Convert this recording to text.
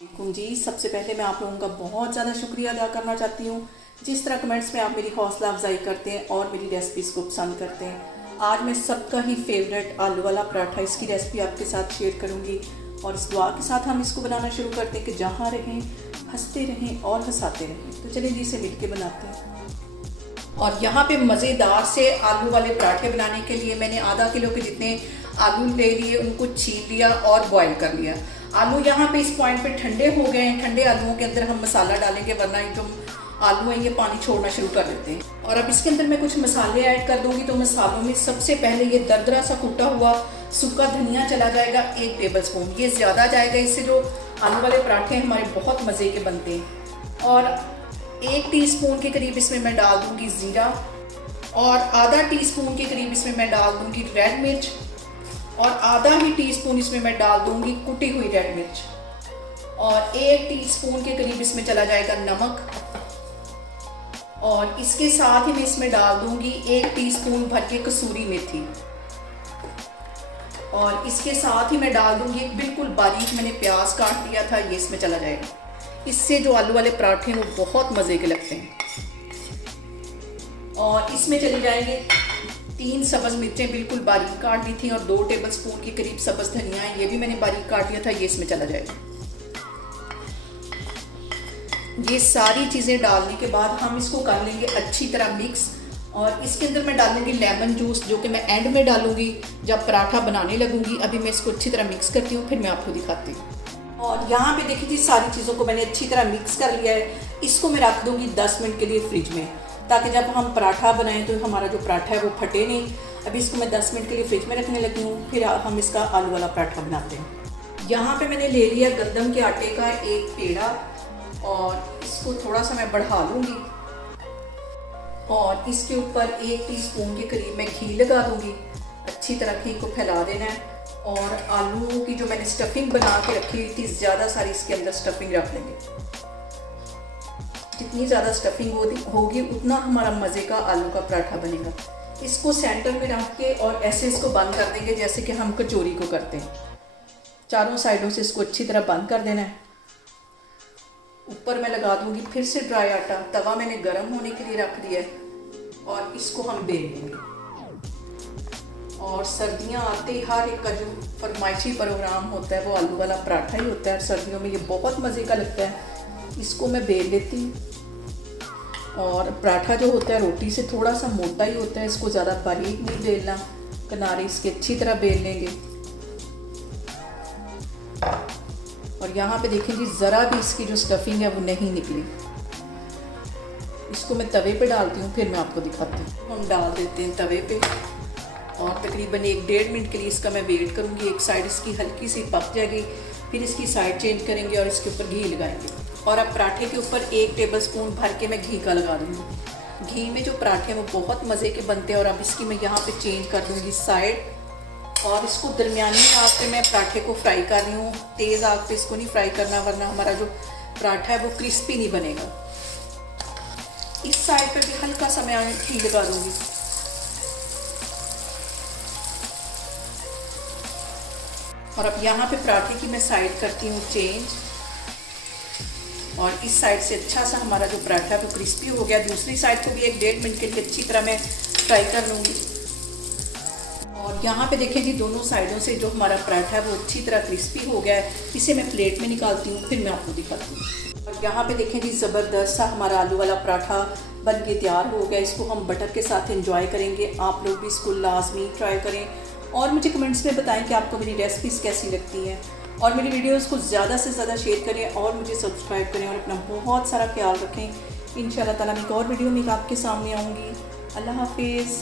वालेकुम जी। सबसे पहले मैं आप लोगों का बहुत ज़्यादा शुक्रिया अदा करना चाहती हूँ जिस तरह कमेंट्स में आप मेरी हौसला अफजाई करते हैं और मेरी रेसिपीज़ को पसंद करते हैं। आज मैं सबका ही फेवरेट आलू वाला पराठा इसकी रेसिपी आपके साथ शेयर करूँगी और इस दुआ के साथ हम इसको बनाना शुरू करते हैं कि जहाँ रहें हंसते रहें और हंसाते रहें। तो चलिए जी इसे मिल के बनाते हैं। और यहाँ पे मज़ेदार से आलू वाले पराठे बनाने के लिए मैंने आधा किलो के जितने आलू ले लिए, उनको छील लिया और बॉईल कर लिया। आलू यहाँ पे इस पॉइंट पे ठंडे हो गए हैं। ठंडे आलूओं के अंदर हम मसाला डालेंगे वरना जो आलू हैं ये पानी छोड़ना शुरू कर देते हैं। और अब इसके अंदर मैं कुछ मसाले ऐड कर दूंगी। तो मसालों में सबसे पहले ये दरदरा सा कुटा हुआ सूखा धनिया चला जाएगा 1 टेबल स्पून। ये ज़्यादा जाएगा, इससे जो आलू वाले पराठे हैं हमारे बहुत मज़े के बनते हैं। और 1 टीस्पून के करीब इसमें मैं डाल दूंगी ज़ीरा और आधा टीस्पून के करीब इसमें मैं डाल दूंगी रेड मिर्च और आधा ही टीस्पून इसमें मैं डाल दूंगी कुटी हुई रेड मिर्च और 1 टीस्पून के करीब इसमें चला जाएगा नमक और इसके साथ ही मैं इसमें डाल दूंगी 1 टीस्पून भर के कसूरी मेथी और इसके साथ ही मैं डाल दूंगी एक बिल्कुल बारीक मैंने प्याज काट लिया था, ये इसमें चला जाएगा। इससे जो आलू वाले पराठे हैं वो बहुत मज़े के लगते हैं। और इसमें चली जाएंगे 3 सब्ज़ मिर्चें बिल्कुल बारीक काट दी थी और 2 टेबल स्पून के करीब सब्ज़ धनिया है, ये भी मैंने बारीक काट दिया था, ये इसमें चला जाएगा। ये सारी चीज़ें डालने के बाद हम इसको कर लेंगे अच्छी तरह मिक्स। और इसके अंदर मैं डालूंगी लेमन जूस, जो कि मैं एंड में डालूंगी जब पराठा बनाने लगूंगी। अभी मैं इसको अच्छी तरह मिक्स करती हूँ, फिर मैं आपको दिखाती हूँ। और यहाँ पे देखिए जी सारी चीज़ों को मैंने अच्छी तरह मिक्स कर लिया है। इसको मैं रख दूँगी 10 मिनट के लिए फ्रिज में, ताकि जब हम पराठा बनाएं तो हमारा जो पराठा है वो फटे नहीं। अभी इसको मैं 10 मिनट के लिए फ्रिज में रखने लगी हूँ, फिर हम इसका आलू वाला पराठा बनाते हैं। यहाँ पे मैंने ले लिया गंदम के आटे का एक पेड़ा और इसको थोड़ा सा मैं बढ़ा लूँगी और इसके ऊपर 1 टीस्पून के करीब मैं घी लगा दूँगी। अच्छी तरह घी को फैला देना है और आलू की जो मैंने स्टफिंग बना के रखी हुई थी ज़्यादा सारी इसके अंदर स्टफिंग रख लेंगे। जितनी ज़्यादा स्टफिंग होगी उतना हमारा मज़े का आलू का पराठा बनेगा। इसको सेंटर में रख के और ऐसे इसको बंद कर देंगे जैसे कि हम कचौरी को करते हैं। चारों साइडों से इसको अच्छी तरह बंद कर देना है। ऊपर मैं लगा दूंगी फिर से ड्राई आटा। तवा मैंने गर्म होने के लिए रख दिया है और इसको हम बेल लेंगे। और सर्दियाँ आते ही हर एक का जो फरमाइशी प्रोग्राम होता है वो आलू वाला पराठा ही होता है। सर्दियों में ये बहुत मज़े का लगता है। इसको मैं बेल लेती हूँ। और पराठा जो होता है रोटी से थोड़ा सा मोटा ही होता है, इसको ज़्यादा बारीक नहीं बेलना। किनारे इसके अच्छी तरह बेल लेंगे। और यहाँ पे देखें जी ज़रा भी इसकी जो स्टफिंग है वो नहीं निकली। इसको मैं तवे पे डालती हूँ, फिर मैं आपको दिखाती हूँ। हम डाल देते हैं तवे पे और तकरीबन 1-1.5 मिनट के लिए इसका मैं वेट करूँगी। एक साइड इसकी हल्की सी पक जाएगी, फिर इसकी साइड चेंज करेंगे और इसके ऊपर घी लगाएंगे। और अब पराठे के ऊपर 1 टेबल स्पून भर के मैं घी का लगा दूँगी। घी में जो पराठे हैं वो बहुत मज़े के बनते हैं। और अब इसकी मैं यहाँ पे चेंज कर दूँगी साइड और इसको दरमियानी आग पे मैं पराठे को फ्राई कर रही हूँ। तेज़ आग पे इसको नहीं फ्राई करना, वरना हमारा जो पराठा है वो क्रिस्पी नहीं बनेगा। इस साइड पे भी हल्का सा मैं घी लगा दूँगी। और अब यहाँ पे पराठे की मैं साइड करती हूँ चेंज और इस साइड से अच्छा सा हमारा जो पराठा है वो क्रिस्पी हो गया। दूसरी साइड को भी 1-1.5 मिनट के लिए अच्छी तरह मैं फ्राई कर लूँगी। और यहाँ पे देखें जी दोनों साइडों से जो हमारा पराठा है वो अच्छी तरह क्रिस्पी हो गया है। इसे मैं प्लेट में निकालती हूँ, फिर मैं आपको दिखाती हूँ। और यहाँ पे देखें जी ज़बरदस्त सा हमारा आलू वाला पराठा बन के तैयार हो गया। इसको हम बटर के साथ एंजॉय करेंगे। आप लोग भी इसको लाजमी ट्राई करें और मुझे कमेंट्स में बताएं कि आपको मेरी रेसिपीज़ कैसी लगती हैं। और मेरी वीडियोस को ज़्यादा से ज़्यादा शेयर करें और मुझे सब्सक्राइब करें और अपना बहुत सारा ख्याल रखें। इंशाल्लाह ताला मैं एक और वीडियो में आपके सामने आऊँगी। अल्लाह हाफिज़।